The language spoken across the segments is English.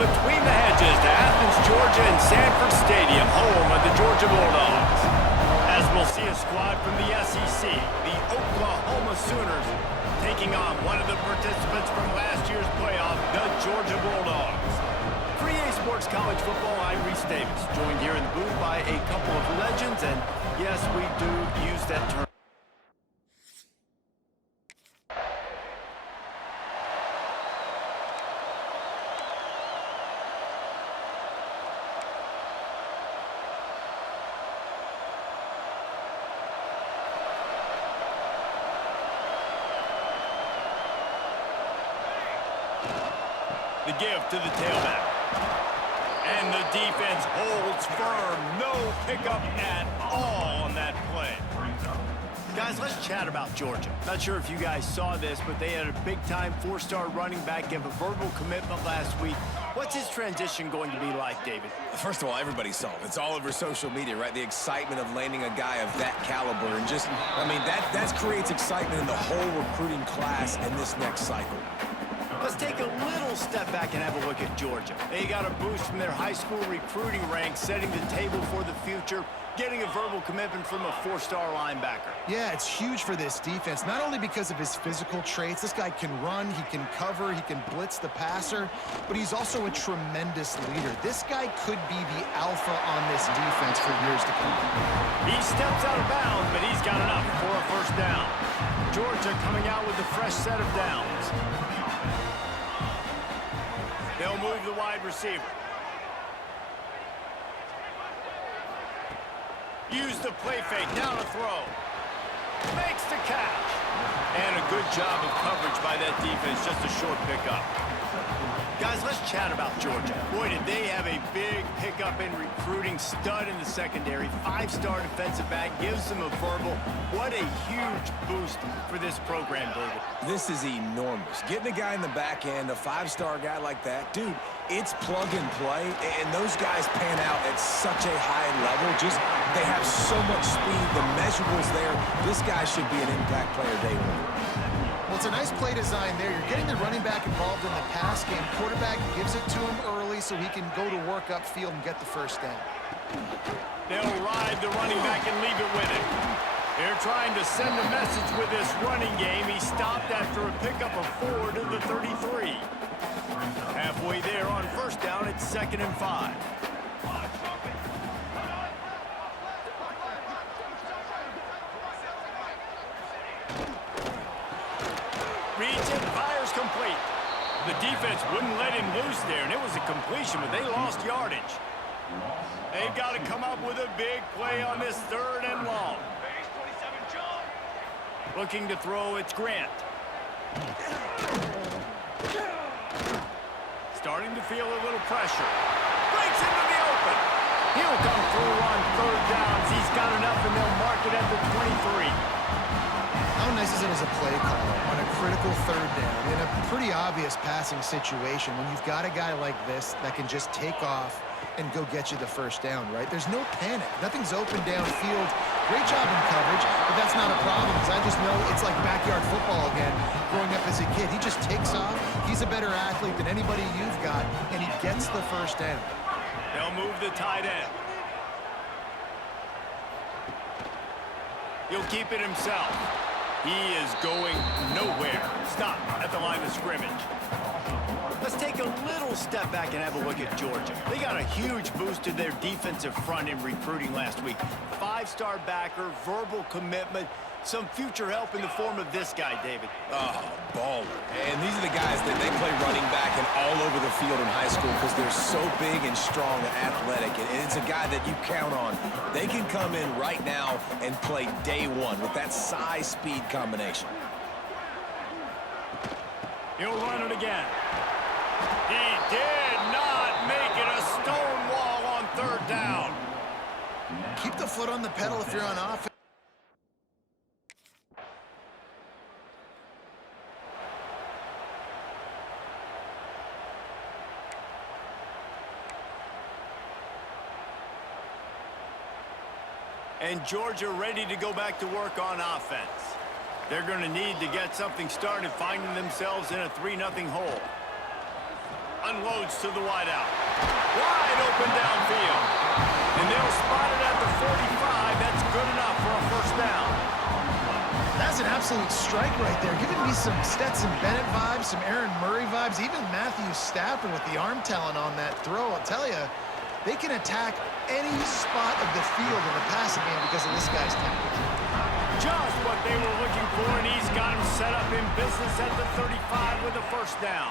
between the hedges to Athens, Georgia and Sanford Stadium, home of the Georgia Bulldogs. As we'll see a squad from the SEC, the Oklahoma Sooners, taking on one of the participants from last year's playoff, the Georgia Bulldogs. For EA Sports College Football, I'm Reese Davis, joined here in the booth by a couple of legends, and yes, we do use that term. The give to the tailback. And the defense holds firm. No pickup at all on that play. Guys, let's chat about Georgia. Not sure if you guys saw this, but they had a big-time four-star running back give a verbal commitment last week. What's his transition going to be like, David? First of all, everybody saw it. It's all over social media, right? The excitement of landing a guy of that caliber. And just, I mean, that creates excitement in the whole recruiting class in this next cycle. Let's take a little step back and have a look at Georgia. They got a boost from their high school recruiting ranks, setting the table for the future, getting a verbal commitment from a four-star linebacker. Yeah, it's huge for this defense, not only because of his physical traits. This guy can run, he can cover, he can blitz the passer, but he's also a tremendous leader. This guy could be the alpha on this defense for years to come. He steps out of bounds, but he's got enough for a first down. Georgia coming out with a fresh set of downs. They'll move the wide receiver. Use the play fake, down a throw. Makes the catch. And a good job of coverage by that defense, just a short pickup. Guys, let's chat about Georgia. Boy, did they have a big pickup in recruiting. Stud in the secondary. Five-star defensive back. Gives them a verbal. What a huge boost for this program, David. This is enormous. Getting a guy in the back end, a five-star guy like that, dude, it's plug and play, and those guys pan out at such a high level. Just, they have so much speed. The measurables there. This guy should be an impact player day one. Well, it's a nice play design there. You're getting the running back involved in the pass game. Quarterback gives it to him early so he can go to work upfield and get the first down. They'll ride the running back and leave it with him. They're trying to send a message with this running game. He stopped after a pickup of 4 to the 33. Halfway there on first down, it's 2nd and 5. Reads it, fires complete. The defense wouldn't let him loose there, and it was a completion, but they lost yardage. They've got to come up with a big play on this 3rd and long. Looking to throw, it's Grant. Starting to feel a little pressure. Breaks into the open. He'll come through on 3rd downs. He's got enough, and they'll mark it at the 23. How nice is it as a play caller on a critical 3rd down in a pretty obvious passing situation when you've got a guy like this that can just take off and go get you the first down, right? There's no panic. Nothing's open downfield. Great job in coverage, but that's not a problem because I just know it's like backyard football again growing up as a kid. He just takes off. He's a better athlete than anybody you've got, and he gets the first down. They'll move the tight end. He'll keep it himself. He is going nowhere. Stop at the line of scrimmage. Let's take a little step back and have a look at Georgia. They got a huge boost to their defensive front in recruiting last week. Five-star backer, verbal commitment, some future help in the form of this guy, David. Oh, baller. And these are the guys that they play running back and all over the field in high school because they're so big and strong and athletic. And it's a guy that you count on. They can come in right now and play day one with that size-speed combination. He'll run it again. He did not make it a stone wall on 3rd down. Keep the foot on the pedal if you're on offense. And Georgia ready to go back to work on offense. They're going to need to get something started, finding themselves in a 3-0 hole. Unloads to the wideout. Wide open downfield. And they'll spot it at the 45. That's good enough for a first down. That's an absolute strike right there. Giving me some Stetson Bennett vibes, some Aaron Murray vibes, even Matthew Stafford with the arm talent on that throw. I'll tell you, they can attack any spot of the field in the passing game because of this guy's talent. Just what they were looking for, and he's got him set up in business at the 35 with a first down.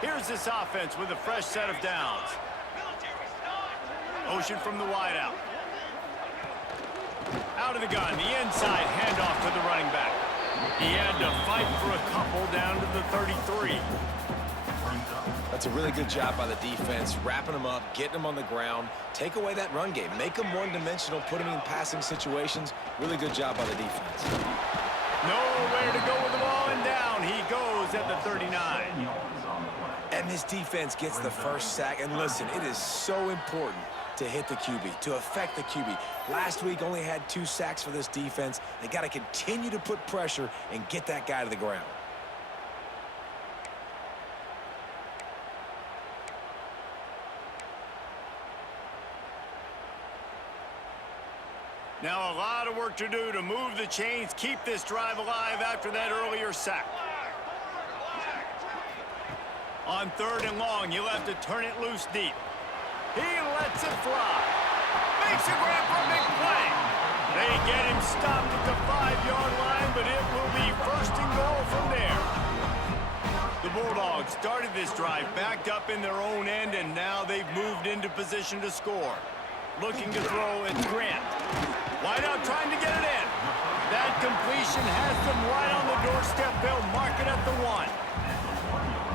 Here's this offense with a fresh set of downs. Motion from the wideout. Out of the gun, the inside handoff to the running back. He had to fight for a couple down to the 33. That's a really good job by the defense, wrapping them up, getting them on the ground, take away that run game, make them one-dimensional, put them in passing situations. Really good job by the defense. Nowhere to go with the ball, and down he goes at the 39. And this defense gets the first sack. And listen, it is so important to hit the QB, to affect the QB. Last week only had 2 sacks for this defense. They got to continue to put pressure and get that guy to the ground. Now a lot of work to do to move the chains, keep this drive alive after that earlier sack. On 3rd and long, you'll have to turn it loose deep. He lets it fly. Makes a grab for a big play. They get him stopped at the 5-yard line, but it will be 1st and goal from there. The Bulldogs started this drive backed up in their own end, and now they've moved into position to score. Looking to throw, it's Grant. Wide out trying to get it in. That completion has them right on the doorstep. They'll mark it at the 1.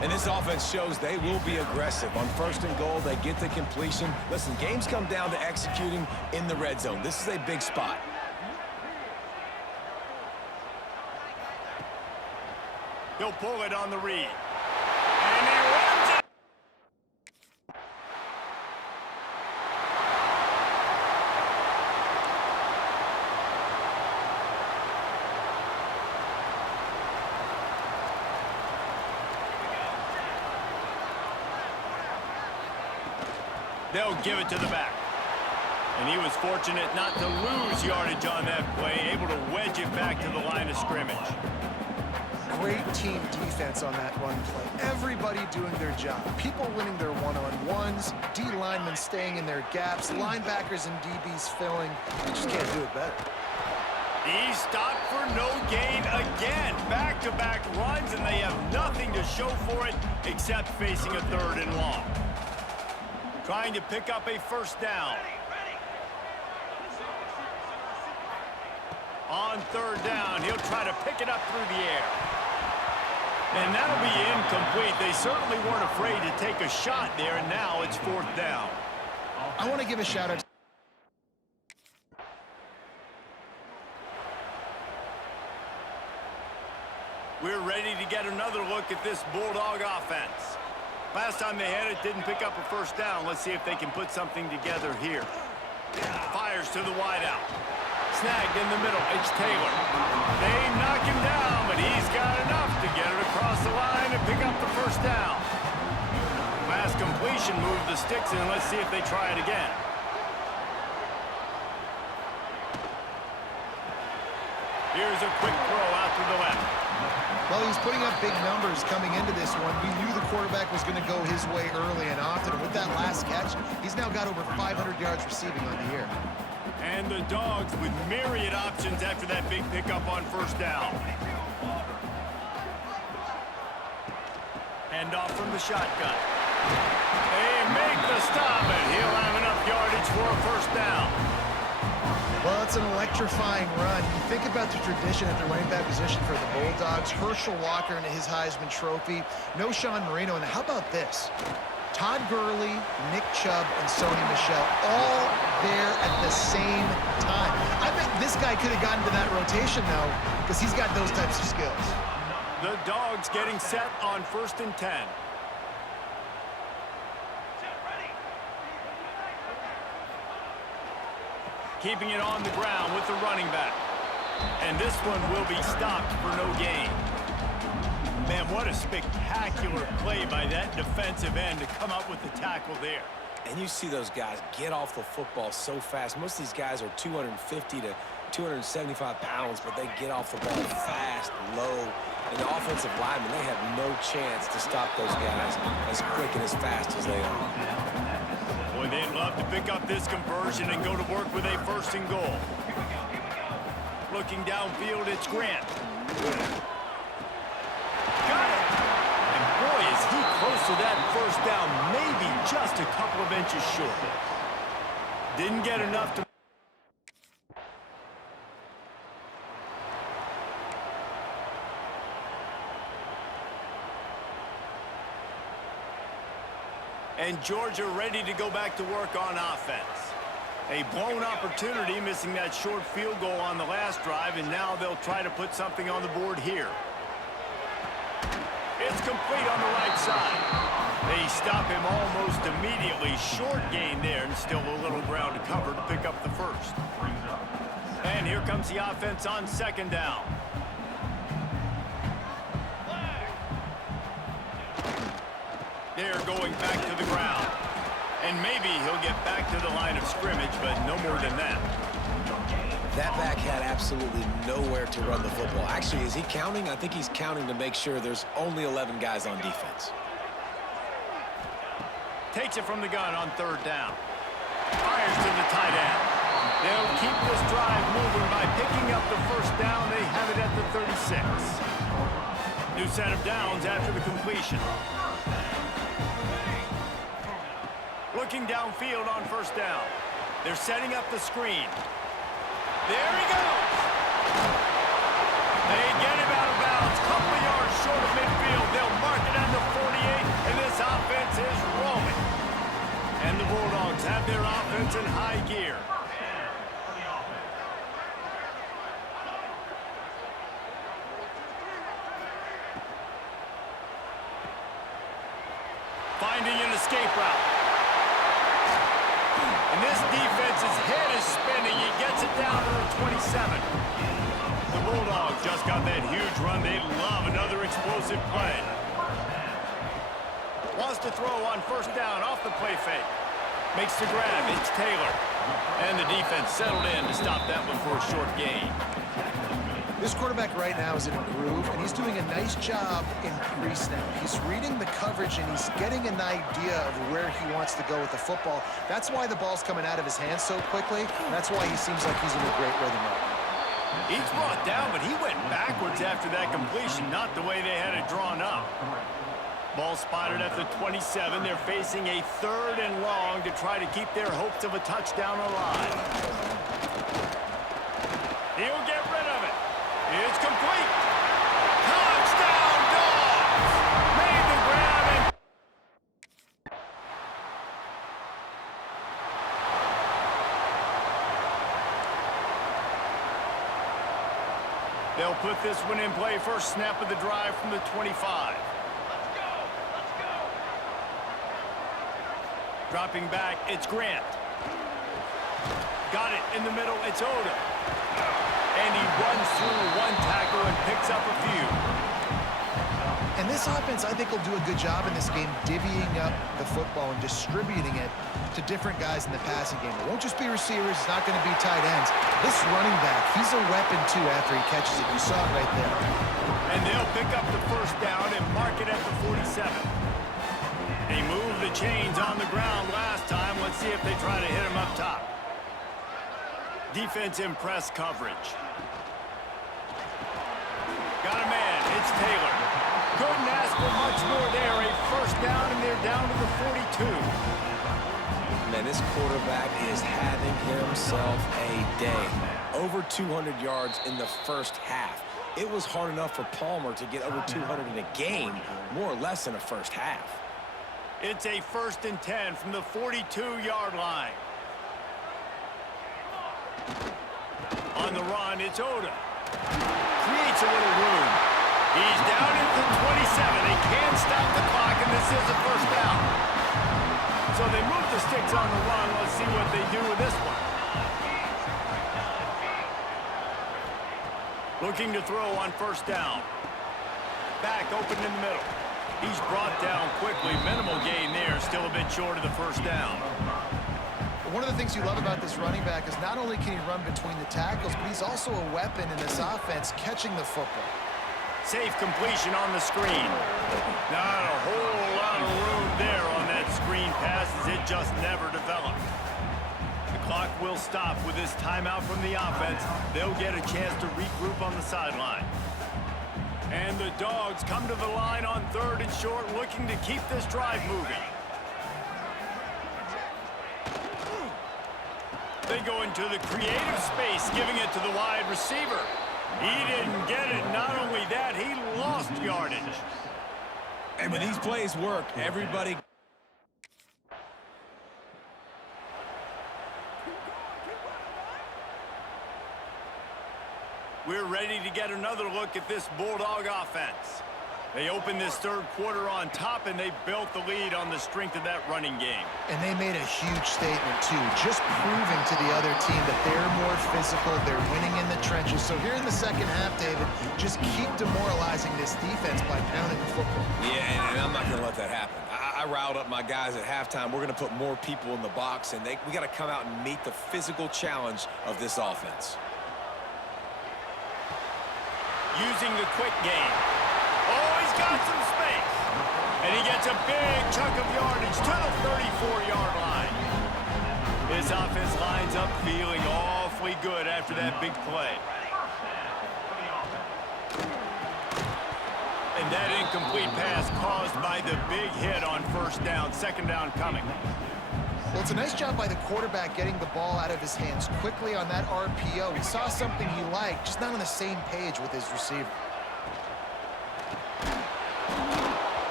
And this offense shows they will be aggressive. On 1st and goal, they get the completion. Listen, games come down to executing in the red zone. This is a big spot. He'll pull it on the read. And he runs it. They'll give it to the back. And he was fortunate not to lose yardage on that play, able to wedge it back to the line of scrimmage. Great team defense on that run play. Everybody doing their job. People winning their one-on-ones, D linemen staying in their gaps, linebackers and DBs filling. You just can't do it better. He stopped for no gain again. Back-to-back runs, and they have nothing to show for it except facing a 3rd and long. Trying to pick up a 1st down. On 3rd down, he'll try to pick it up through the air. And that'll be incomplete. They certainly weren't afraid to take a shot there, and now it's 4th down. I want to give a shout-out. We're ready to get another look at this Bulldog offense. Last time they had it, didn't pick up a 1st down. Let's see if they can put something together here. Fires to the wideout. Snagged in the middle. It's Taylor. They knock him down, but he's got enough to get it across the line and pick up the 1st down. Last completion moved the sticks in. Let's see if they try it again. Here's a quick throw out to the left. Well, he's putting up big numbers coming into this one. We knew the quarterback was going to go his way early and often. And with that last catch, he's now got over 500 yards receiving on the year. And the Dogs with myriad options after that big pickup on 1st down. Hand off from the shotgun. They make the stop, and he'll have enough yardage for a 1st down. Well, it's an electrifying run. You think about the tradition at the running back position for the Bulldogs. Herschel Walker and his Heisman Trophy. No Sean Marino. And how about this? Todd Gurley, Nick Chubb, and Sony Michel all there at the same time. I bet this guy could have gotten to that rotation, though, because he's got those types of skills. The Dogs getting set on 1st and 10. Keeping it on the ground with the running back. And this one will be stopped for no gain. Man, what a spectacular play by that defensive end to come up with the tackle there. And you see those guys get off the football so fast. Most of these guys are 250 to 275 pounds, but they get off the ball fast, low. And the offensive linemen, they have no chance to stop those guys as quick and as fast as they are. Boy, they'd love to pick up this conversion and go to work with a 1st and goal. Looking downfield, it's Grant. Got it! And boy, is he close to that 1st down, maybe just a couple of inches short. Didn't get enough to... And Georgia ready to go back to work on offense. A blown opportunity, missing that short field goal on the last drive, and now they'll try to put something on the board here. It's complete on the right side. They stop him almost immediately. Short gain there, and still a little ground to cover to pick up the 1st. And here comes the offense on 2nd down. They're going back to the ground. And maybe he'll get back to the line of scrimmage, but no more than that. That back had absolutely nowhere to run the football. Actually, is he counting? I think he's counting to make sure there's only 11 guys on defense. Takes it from the gun on 3rd down. Fires to the tight end. They'll keep this drive moving by picking up the 1st down. They have it at the 36. New set of downs after the completion. Looking downfield on 1st down. They're setting up the screen. There he goes. They get him out of bounds. Couple of yards short of midfield. They'll mark it at the 48, and this offense is rolling. And the Bulldogs have their offense in high gear. Finding an escape route. And this defense's head is spinning. He gets it down to the 27. The Bulldogs just got that huge run. They love another explosive play. Wants to throw on 1st down off the play fake. Makes the grab. It's Taylor. And the defense settled in to stop that one for a short gain. This quarterback right now is in a groove, and he's doing a nice job in pre-snap. He's reading the coverage, and he's getting an idea of where he wants to go with the football. That's why the ball's coming out of his hands so quickly, and that's why he seems like he's in a great rhythm right now. He's brought down, but he went backwards after that completion, not the way they had it drawn up. Ball spotted at the 27. They're facing a 3rd and long to try to keep their hopes of a touchdown alive. He'll get rid of it. It's complete. Touchdown, Dogs! Made the grab and... They'll put this one in play. 1st snap of the drive from the 25. Let's go! Dropping back, it's Grant. Got it in the middle, it's Oda. And he runs through one tackle and picks up a few. And this offense, I think, will do a good job in this game divvying up the football and distributing it to different guys in the passing game. It won't just be receivers. It's not going to be tight ends. This running back, he's a weapon, too, after he catches it. You saw it right there. And they'll pick up the 1st down and mark it at the 47. They moved the chains on the ground last time. Let's see if they try to hit him up top. Defense in press coverage. Got a man. It's Taylor. Couldn't ask for much more there. A 1st down, and they're down to the 42. Man, this quarterback is having himself a day. Over 200 yards in the 1st half. It was hard enough for Palmer to get over 200 in a game, more or less in a 1st half. It's a 1st and 10 from the 42-yard line. On the run, it's Oda. Creates a little room. He's down at the 27. They can't stop the clock, and this is a 1st down. So they move the sticks on the run. Let's see what they do with this one. Looking to throw on 1st down. back open in the middle. He's brought down quickly. Minimal gain there. Still a bit short of the first down. One of the things you love about this running back is not only can he run between the tackles, but he's also a weapon in this offense catching the football. Safe completion on the screen. Not a whole lot of room there on that screen pass as it just never developed. The clock will stop with this timeout from the offense. They'll get a chance to regroup on the sideline. And the Dogs come to the line on 3rd and short, looking to keep this drive moving. They go into the creative space, giving it to the wide receiver. He didn't get it. Not only that, he lost yardage. And when these plays work, everybody... We're ready to get another look at this Bulldog offense. They opened this 3rd quarter on top, and they built the lead on the strength of that running game. And they made a huge statement, too, just proving to the other team that they're more physical, they're winning in the trenches. So here in the second half, David, just keep demoralizing this defense by pounding the football. Yeah, and I'm not going to let that happen. I riled up my guys at halftime. We're going to put more people in the box, and we got to come out and meet the physical challenge of this offense. Using the quick game. Oh, he's got some space. And he gets a big chunk of yardage to the 34-yard line. This offense lines up feeling awfully good after that big play. And that incomplete pass caused by the big hit on 1st down, 2nd down coming. Well, it's a nice job by the quarterback getting the ball out of his hands quickly on that RPO. He saw something he liked, just not on the same page with his receiver.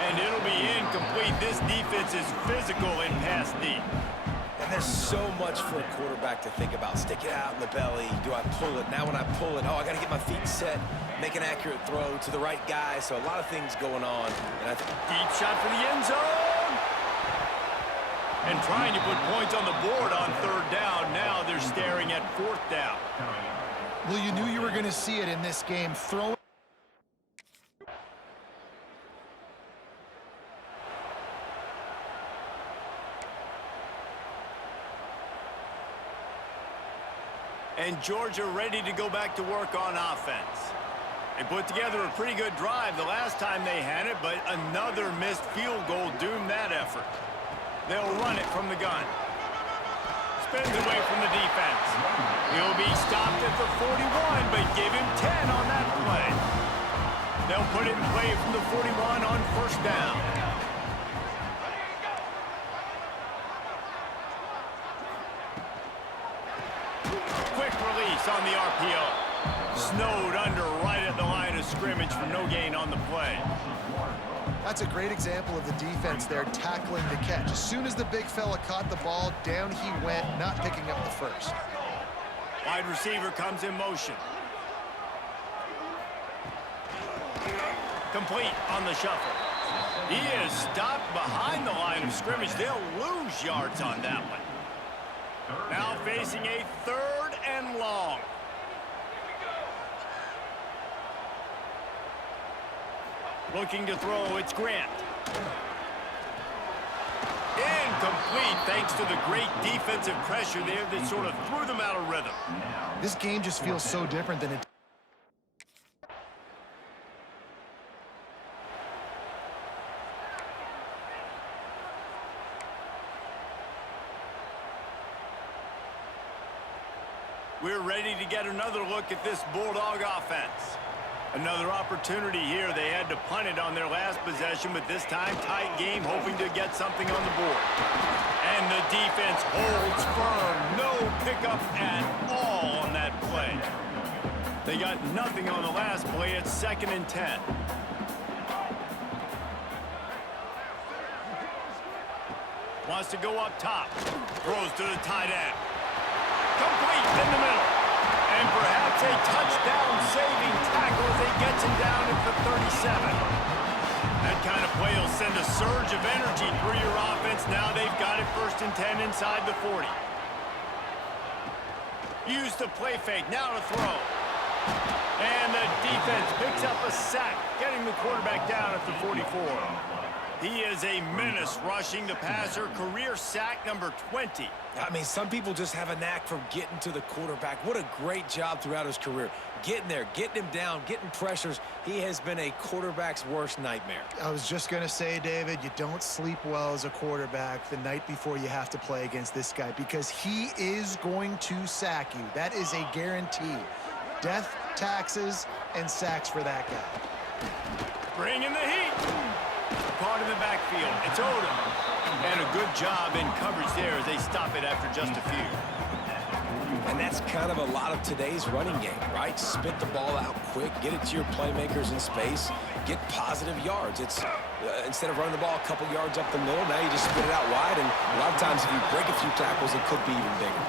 And it'll be incomplete. This defense is physical in pass deep. And there's so much for a quarterback to think about. Stick it out in the belly. Do I pull it? Now when I pull it, oh, I got to get my feet set, make an accurate throw to the right guy. So a lot of things going on. And I think deep shot for the end zone. And trying to put points on the board on 3rd down. Now they're staring at 4th down. Well, you knew you were going to see it in this game. Throwing. And Georgia ready to go back to work on offense. They put together a pretty good drive the last time they had it, but another missed field goal doomed that effort. They'll run it from the gun. Spins away from the defense. He'll be stopped at the 41, but give him 10 on that play. They'll put it in play from the 41 on 1st down. Quick release on the RPO. Snowed under right at the line of scrimmage for no gain on the play. That's a great example of the defense there tackling the catch. As soon as the big fella caught the ball, down he went, not picking up the first. Wide receiver comes in motion. Complete on the shuffle. He is stopped behind the line of scrimmage. They'll lose yards on that one. Now facing a 3rd and long. Looking to throw, it's Grant. Incomplete thanks to the great defensive pressure there that sort of threw them out of rhythm. This game just feels so different than it. We're ready to get another look at this Bulldog offense. Another opportunity here. They had to punt it on their last possession, but this time tight game, hoping to get something on the board. And the defense holds firm. No pickup at all on that play. They got nothing on the last play. It's 2nd and 10. Wants to go up top. Throws to the tight end. Complete in the middle. And perhaps a touchdown-saving tackle as he gets him down at the 37. That kind of play will send a surge of energy through your offense. Now they've got it 1st and 10 inside the 40. Use the play fake. Now to throw. And the defense picks up a sack. getting the quarterback down at the 44. He is a menace rushing the passer, career sack number 20. I mean, some people just have a knack for getting to the quarterback. What a great job throughout his career. Getting there, getting him down, getting pressures. He has been a quarterback's worst nightmare. I was just going to say, David, you don't sleep well as a quarterback the night before you have to play against this guy because he is going to sack you. That is a guarantee. Death, taxes, and sacks for that guy. Bring in the heat. Caught in the backfield. It's Odom. And a good job in coverage there as they stop it after just a few. And that's kind of a lot of today's running game, right? Spit the ball out quick, get it to your playmakers in space, get positive yards. It's instead of running the ball a couple yards up the middle, now you just spit it out wide, and a lot of times if you break a few tackles, it could be even bigger.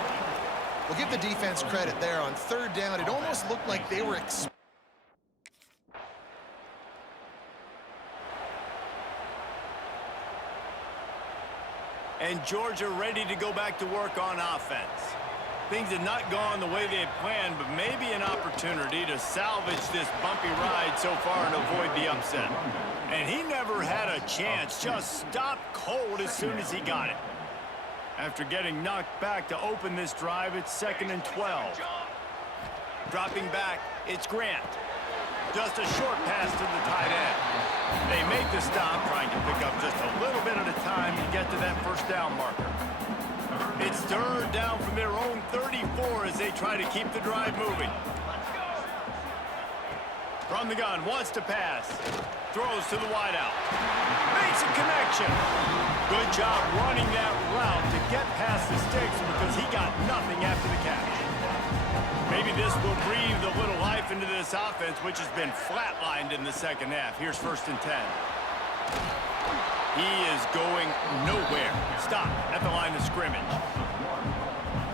We'll give the defense credit there on third down. It almost looked like they were and Georgia ready to go back to work on offense. Things had not gone the way they had planned, but maybe an opportunity to salvage this bumpy ride so far and avoid the upset. And he never had a chance, just stopped cold as soon as he got it. After getting knocked back to open this drive, it's 2nd and 12. Dropping back, it's Grant. Just a short pass to the tight end. They make the stop, trying to pick up just a little bit at a time to get to that first down marker. It's third down from their own 34 as they try to keep the drive moving. From the gun, wants to pass. Throws to the wideout. Makes a connection. Good job running that route to get past the sticks because he got nothing after the catch. Maybe this will breathe a little life into this offense, which has been flatlined in the second half. Here's 1st and 10. He is going nowhere. Stop at the line of scrimmage.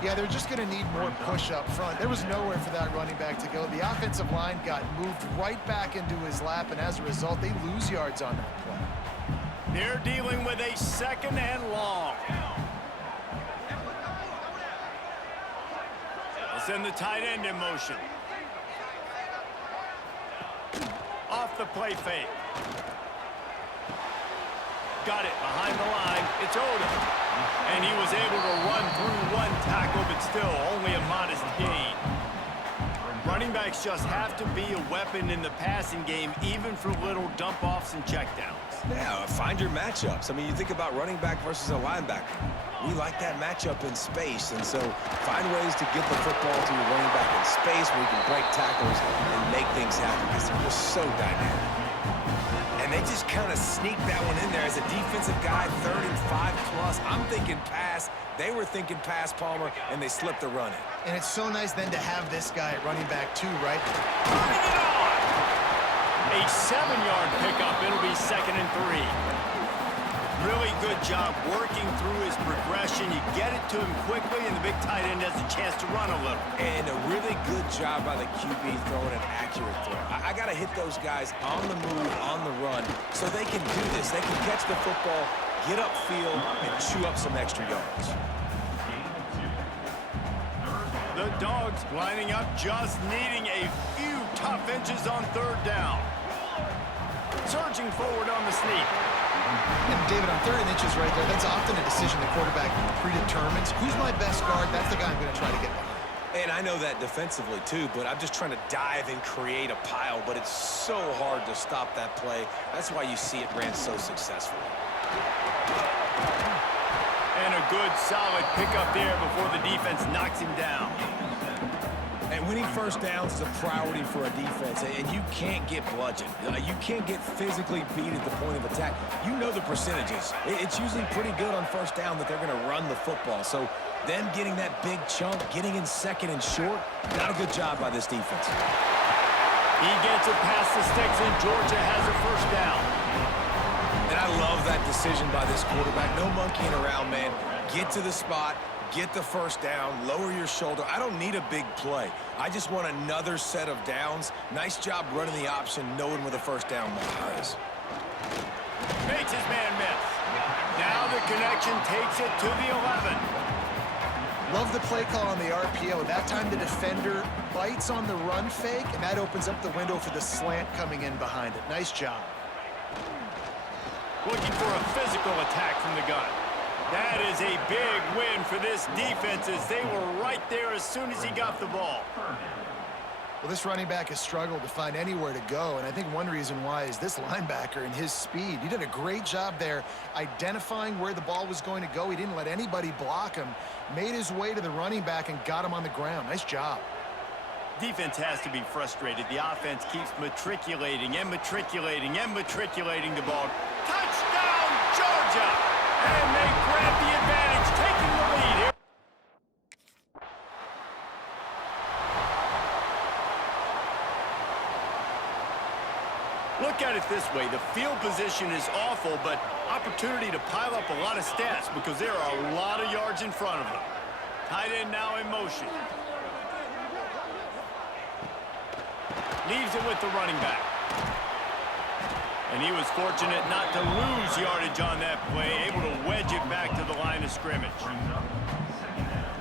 Yeah, they're just going to need more push up front. There was nowhere for that running back to go. The offensive line got moved right back into his lap, and as a result, they lose yards on that play. They're dealing with a 2nd and long. Send the tight end in motion. Off the play fake. Got it behind the line. It's Odom. And he was able to run through one tackle, but still only a modest gain. Running backs just have to be a weapon in the passing game, even for little dump-offs and checkdowns. Yeah, find your matchups. I mean, you think about running back versus a linebacker. We like that matchup in space, and so find ways to get the football to your running back in space where you can break tackles and make things happen because they're just so dynamic. And they just kind of sneak that one in there as a defensive guy, 3rd and 5+. I'm thinking pass. They were thinking pass, Palmer, and they slipped the run in. And it's so nice then to have this guy at running back too, right? Running it on! A 7-yard pickup. It'll be 2nd and 3. Really good job working through his progression. You get it to him quickly, and the big tight end has a chance to run a little. And a really good job by the QB throwing an accurate throw. I got to hit those guys on the move, on the run, so they can do this. They can catch the football, get upfield, and chew up some extra yards. The Dogs lining up, just needing a few tough inches on 3rd down. Surging forward on the sneak. And David, on 3rd and inches right there, that's often a decision the quarterback predetermines. Who's my best guard? That's the guy I'm going to try to get behind. And I know that defensively too, but I'm just trying to dive and create a pile, but it's so hard to stop that play. That's why you see it ran so successfully. And a good, solid pickup there before the defense knocks him down. And winning first downs is a priority for a defense, and you can't get bludgeoned. You can't get physically beat at the point of attack. You know the percentages. It's usually pretty good on first down that they're going to run the football. So them getting that big chunk, getting in 2nd and short, not a good job by this defense. He gets it past the sticks, and Georgia has a 1st down. And I love that decision by this quarterback. No monkeying around, man. Get to the spot. Get the first down, lower your shoulder. I don't need a big play. I just want another set of downs. Nice job running the option, knowing where the first down marker is. Makes his man miss. Now the connection takes it to the 11. Love the play call on the RPO. That time the defender bites on the run fake, and that opens up the window for the slant coming in behind it. Nice job. Looking for a physical attack from the gun. That is a big win for this defense as they were right there as soon as he got the ball. Well, this running back has struggled to find anywhere to go, and I think one reason why is this linebacker and his speed. He did a great job there identifying where the ball was going to go. He didn't let anybody block him, made his way to the running back and got him on the ground. Nice job. Defense has to be frustrated. The offense keeps matriculating and matriculating and matriculating the ball. Touchdown, Georgia! And they grab the advantage, taking the lead here. Look at it this way. The field position is awful, but opportunity to pile up a lot of stats because there are a lot of yards in front of them. Tight end now in motion. Leaves it with the running back. And he was fortunate not to lose yardage on that play, able to wedge it back to the line of scrimmage.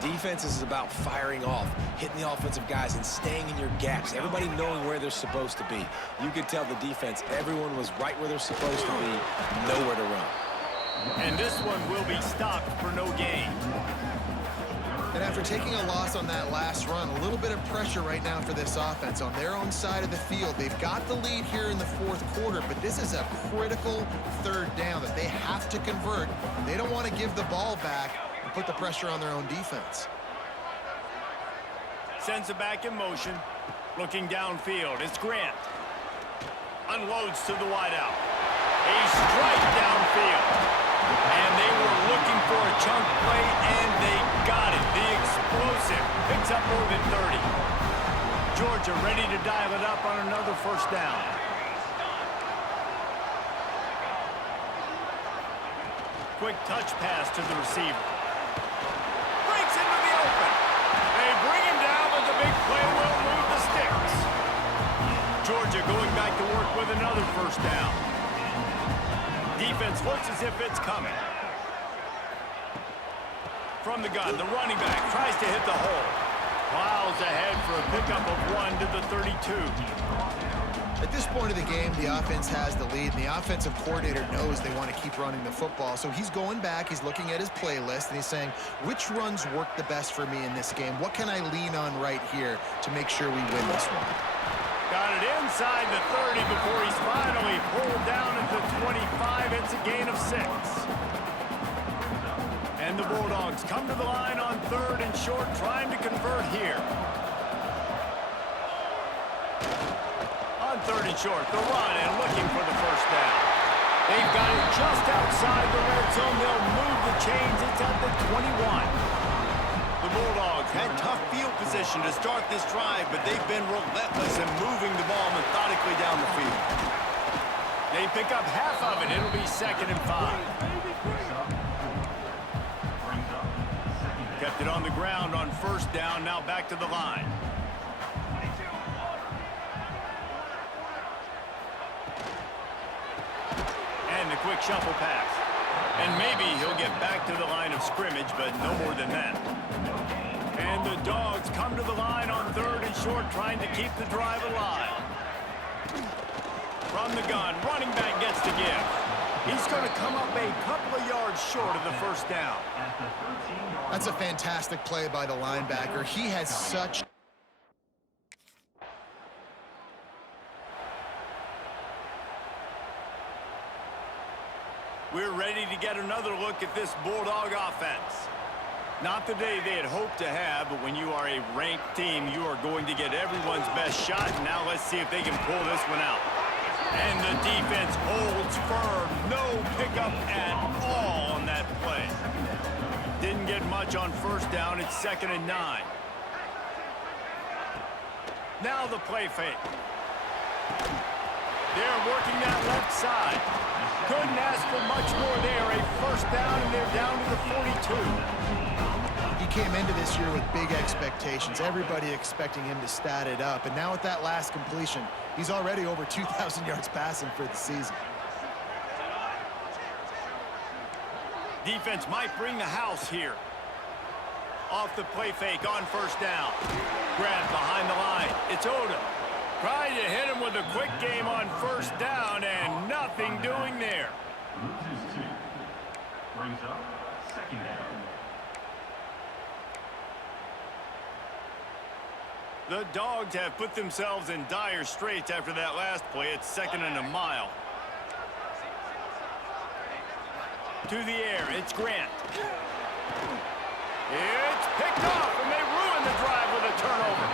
Defense is about firing off, hitting the offensive guys, and staying in your gaps. Everybody knowing where they're supposed to be. You could tell the defense, everyone was right where they're supposed to be, nowhere to run. And this one will be stopped for no gain. And after taking a loss on that last run, a little bit of pressure right now for this offense on their own side of the field. They've got the lead here in the fourth quarter, but this is a critical third down that they have to convert. They don't want to give the ball back and put the pressure on their own defense. Sends it back in motion. Looking downfield. It's Grant. Unloads to the wideout. A strike downfield. And they were looking for a chunk play, and they got it. The explosive picks up more than 30. Georgia ready to dial it up on another first down. Quick touch pass to the receiver. Breaks into the open. They bring him down, but the big play will move the sticks. Georgia going back to work with another first down. Defense looks as if it's coming. From the gun, the running back tries to hit the hole. Plows ahead for a pickup of 1 to the 32. At this point of the game, the offense has the lead, and the offensive coordinator knows they want to keep running the football. So he's going back, he's looking at his playlist, and he's saying, which runs work the best for me in this game? What can I lean on right here to make sure we win this one? Got it inside the 30 before he's finally pulled down at the 25. It's a gain of 6. And the Bulldogs come to the line on 3rd and short, trying to convert here. On 3rd and short, the run and looking for the first down. They've got it just outside the red zone. They'll move the chains. It's at the 21. The Bulldogs had tough field position to start this drive, but they've been relentless in moving the ball methodically down the field. They pick up half of it. It'll be 2nd and 5. Kept it on the ground on first down. Now back to the line. And the quick shuffle pass. And maybe he'll get back to the line of scrimmage, but no more than that. And the Dogs come to the line on 3rd and short, trying to keep the drive alive. From the gun, running back gets to give. He's going to come up a couple of yards short of the first down. That's a fantastic play by the linebacker. He has such... We're ready to get another look at this Bulldog offense. Not the day they had hoped to have, but when you are a ranked team, you are going to get everyone's best shot. Now let's see if they can pull this one out. And the defense holds firm. No pickup at all on that play. Didn't get much on first down. It's 2nd and 9. Now the play fake. They're working that left side. Couldn't ask for much more there. A first down, and they're down to the 42. He came into this year with big expectations. Everybody expecting him to stat it up. And now with that last completion, he's already over 2,000 yards passing for the season. Defense might bring the house here. Off the play fake on first down. Grab behind the line. It's Odom. Trying to hit him with a quick game on first down, and nothing doing there. Loses 2. Brings up second down. The Dogs have put themselves in dire straits after that last play. It's 2nd and a mile. To the air, it's Grant. It's picked off, and they ruin the drive with a turnover.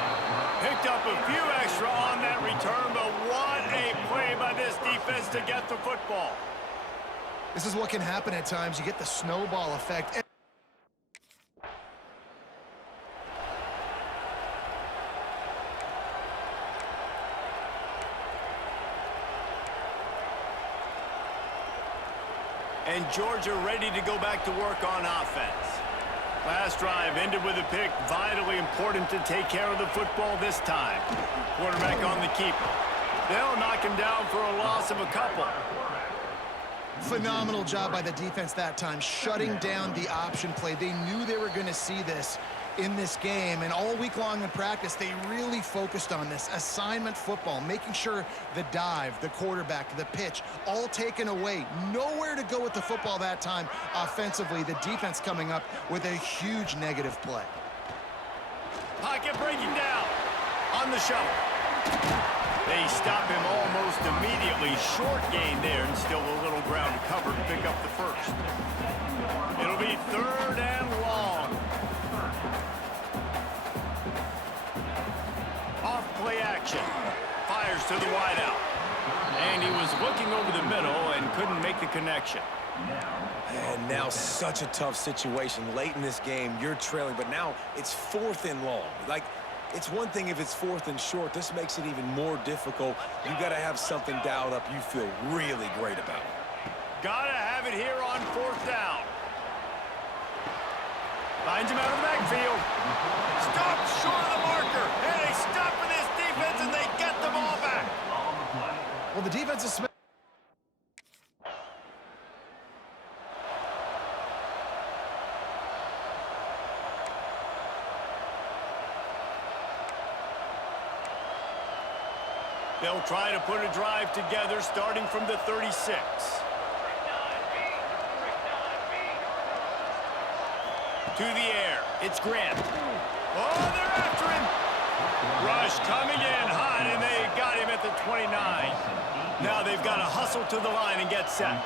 Picked up a few extra on that return, but what a play by this defense to get the football. This is what can happen at times. You get the snowball effect. And Georgia ready to go back to work on offense. Last drive ended with a pick. Vitally important to take care of the football this time. Quarterback on the keeper. They'll knock him down for a loss of a couple. Phenomenal job by the defense that time, shutting down the option play. They knew they were going to see this in this game, and all week long in practice, they really focused on this assignment football, making sure the dive, the quarterback, the pitch, all taken away. Nowhere to go with the football that time offensively. The defense coming up with a huge negative play. Pocket breaking down on the shovel. They stop him almost immediately. Short gain there, and still a little ground to cover to pick up the first. It'll be 3rd and long. Off play action. Fires to the wideout. And he was looking over the middle and couldn't make the connection. And now such a tough situation. Late in this game, you're trailing, but now it's 4th and long. Like, it's one thing if it's 4th and short. This makes it even more difficult. You got to have something dialed up you feel really great about. Gotta have it here on 4th down. Finds him out of the backfield. Stop short of the marker. And they stop for this defense, and they get the ball back. Well, the defense is... They'll try to put a drive together starting from the 36. To the air, it's Grant. Oh, they're after him. Rush coming in hot, and they got him at the 29. Now they've got to hustle to the line and get set.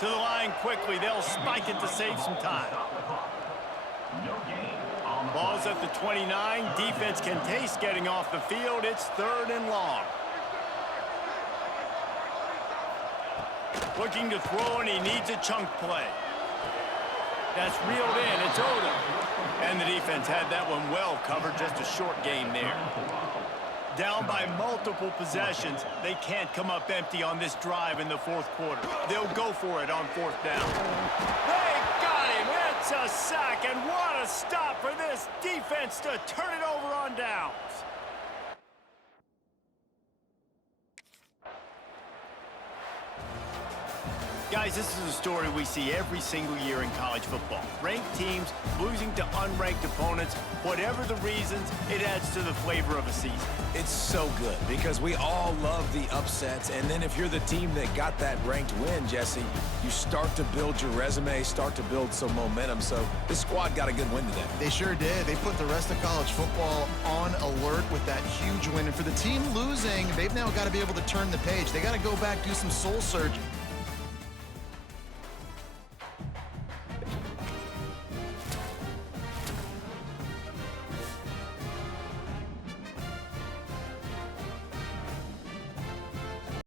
To the line quickly. They'll spike it to save some time. Ball's at the 29. Defense can taste getting off the field. It's 3rd and long. Looking to throw, and he needs a chunk play. That's reeled in. It's Odom. And the defense had that one well covered. Just a short game there. Down by multiple possessions. They can't come up empty on this drive in the 4th quarter. They'll go for it on 4th down. They got him. It's a sack, and what a stop for this defense to turn it over on downs. Guys, this is a story we see every single year in college football. Ranked teams losing to unranked opponents. Whatever the reasons, it adds to the flavor of a season. It's so good because we all love the upsets, and then if you're the team that got that ranked win, Jesse, you start to build your resume, start to build some momentum. So this squad got a good win today. They sure did. They put the rest of college football on alert with that huge win. And for the team losing, they've now got to be able to turn the page. They got to go back, do some soul search,